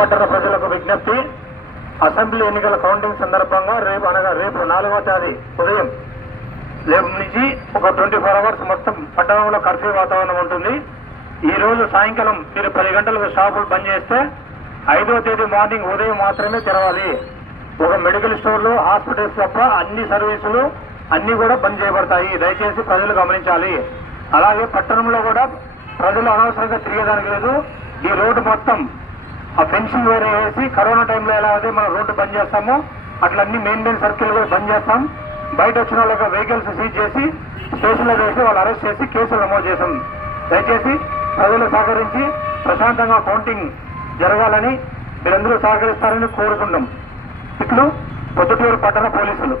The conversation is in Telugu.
పట్టణ ప్రజలకు విజ్ఞప్తి. అసెంబ్లీ ఎన్నికల కౌంటింగ్ సందర్భంగా రేపు 4వ తేదీ ఉదయం నుంచి ఒక 24 అవర్స్ మొత్తం పట్టణంలో కర్ఫ్యూ వాతావరణం ఉంటుంది. ఈ రోజు సాయంకాలం మీరు 10 గంటలకు షాపులు బంద్ చేస్తే 5వ తేదీ మార్నింగ్ ఉదయం మాత్రమే తెరవాలి. ఒక మెడికల్ స్టోర్లు, హాస్పిటల్స్ తప్ప అన్ని సర్వీసులు అన్ని కూడా బంద్ చేయబడతాయి. దయచేసి ప్రజలు గమనించాలి. అలాగే పట్టణంలో కూడా ప్రజలు అనవసరంగా తిరిగేదానికి లేదు. ఈ రోడ్డు మొత్తం ఆ ఫెన్సింగ్ వేరే వేసి కరోనా టైంలో ఎలా అయితే మనం రోడ్డు బంద్ చేస్తామో అట్లా అన్ని మెయిన్ సర్కిల్ కూడా బంద్ చేస్తాం. బయట వచ్చిన వాళ్ళకి వెహికల్స్ సీజ్ చేసి స్టేషన్లో వేసి వాళ్ళు అరెస్ట్ చేసి కేసులు నమోదు చేశాం. దయచేసి ప్రజలు సహకరించి ప్రశాంతంగా కౌంటింగ్ జరగాలని మీరందరూ సహకరిస్తారని కోరుకుంటాం. ఇట్లు పొద్దుటూరు పట్టణ పోలీసులు.